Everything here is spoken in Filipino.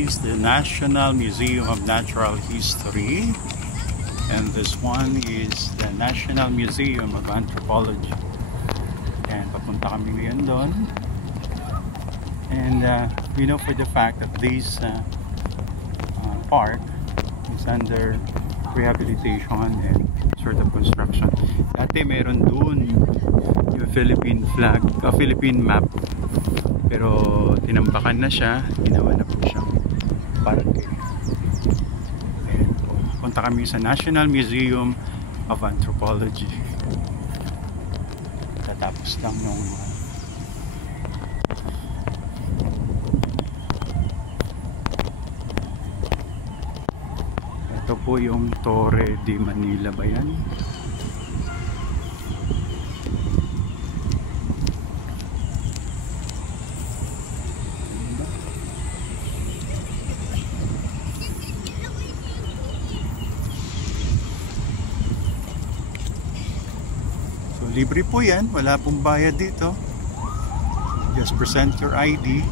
Is the National Museum of Natural History, and this one is the National Museum of Anthropology. And papunta kami ngayon doon. And we know for the fact that this park is under rehabilitation and sort of construction. Dati meron doon yung Philippine flag, Philippine map, pero tinampakan na siya, ginawa na po siyang parke. And punta kami sa National Museum of Anthropology. Tatapos lang nung ito po yung Torre de Manila ba yan? So libre po yan, wala pong bayad dito. Just present your ID.